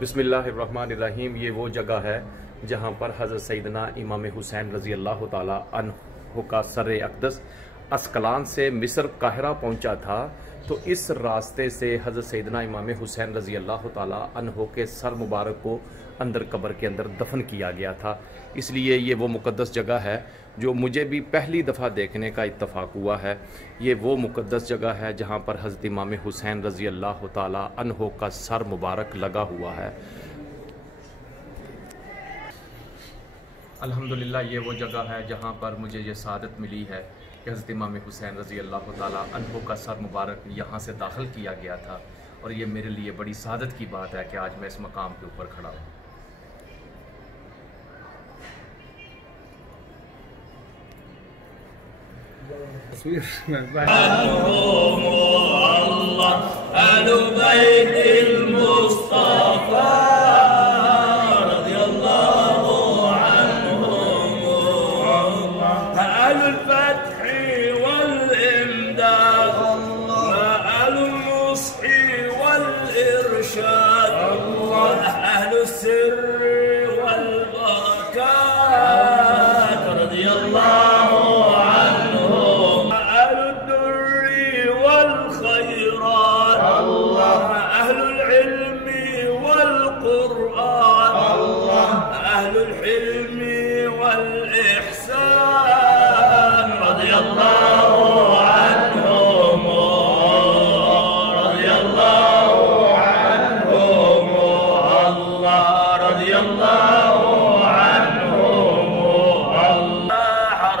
बिस्मिल्लाहिर्रहमानिर्रहीम। ये वो जगह है जहाँ पर हज़रत सैयदना इमाम हुसैन रज़ी अल्लाह ताला अन्हु का सर अक़दस अस्कलान से मिस्र काहिरा पहुँचा था। तो इस रास्ते से हज़रत सैयदना इमाम हुसैन रज़ी अल्लाह ताला अन्हु के सर मुबारक को अंदर कब्र के अंदर दफन किया गया था। इसलिए ये वो मुक़द्दस जगह है जो मुझे भी पहली दफ़ा देखने का इत्तफ़ाक़ हुआ है। ये वो मुक़द्दस जगह है जहाँ पर हज़रत इमाम हुसैन रज़ी अल्लाह ताला अन्हु का सर मुबारक लगा हुआ है। अल्हम्दुलिल्लाह ये वो जगह है जहाँ पर मुझे ये सादत मिली है कि हज़रत इमाम हुसैन रज़ी अल्लाह ताला अन्हु का सर मुबारक यहाँ से दाखिल किया गया था। और ये मेरे लिए बड़ी सादत की बात है कि आज मैं इस मकाम के ऊपर खड़ा हूँ। أهل السر والبركات رضي الله عنهم، أهل الدر والخيرات، أهل العلم والقرآن، أهل الحلم والإحسان رضي الله عنهم، رضي الله عنهم، رضي الله عنهم،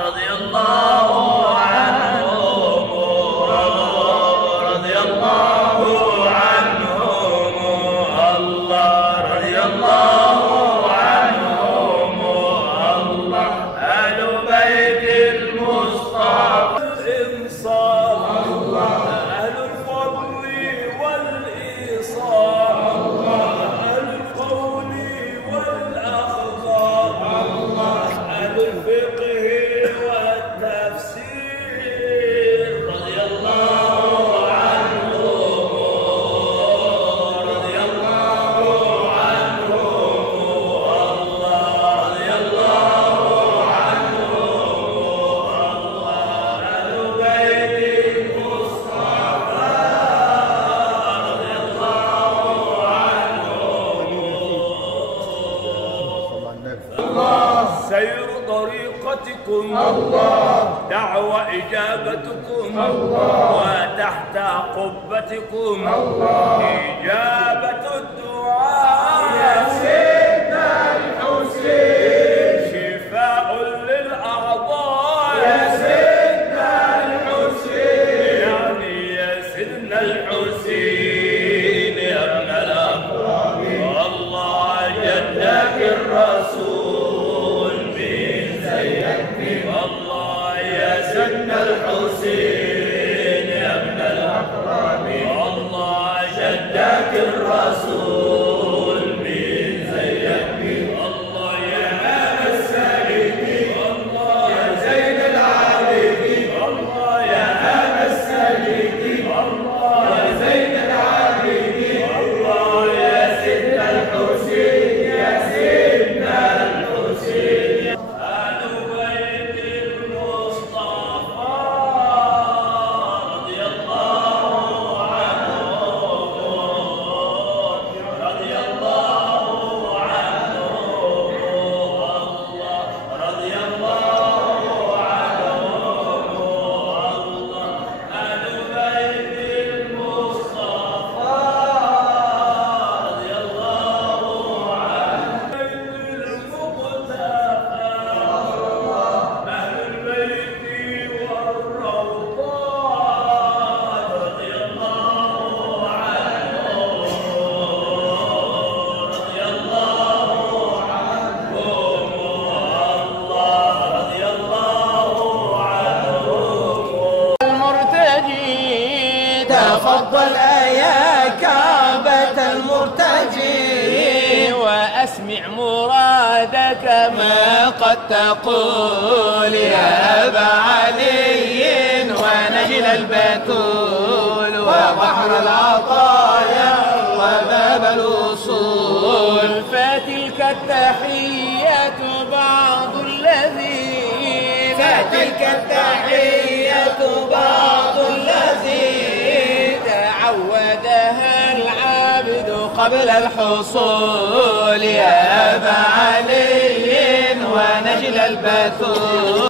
رضي الله عنهم، رضي الله عنهم، رضي الله عنهم، أهل بيت المصطفى الإنصاف، أهل الفضل والإيصال، أهل القول والأخلاق، أهل الفقه والتفسير رضي الله عنهم، رضي الله عنهم، رضي الله عنهم، أهل بيت المصطفى رضي الله عنهم. سير طريقتكم دعوة إجابتكم وتحت قبتكم إجابة الدعاء يا سيدنا الحسين، شفاء للأعضاء يا سيدنا الحسين، يعني يا سيدنا الحسين يا ابن الأكرم، والله جدك الرسول من زيك، والله يا سيدنا الحسين يا ابن الأكرم، والله جدك الرسول من زيك، والله يا أبا السالكين، والله يا زين العابدين، والله يا أبا السالكين، والله يا زين العابدين، والله يا سيدنا الحسين، يا سيدنا الحسين، أهل بيت المصطفى رضي الله عنهم، رضي الله عنهم، رضي الله عنهم، أهل بيت المصطفى رضي الله عنهم، المقتفى، أهل البيت والروضات رضي الله عنهم، رضي الله عنهم، رضي الله عنهم. المرتجي تفضل يا كعبة المرتجي وأسمع مرادك ما قد تقول يا أبا علي ونجل البتول وبحر العطايا وباب الوصول التحية بعض الذي فتلك التحية بعض الذي تعودها العابد قبل الحصول يا أبا علي ونجل البتول.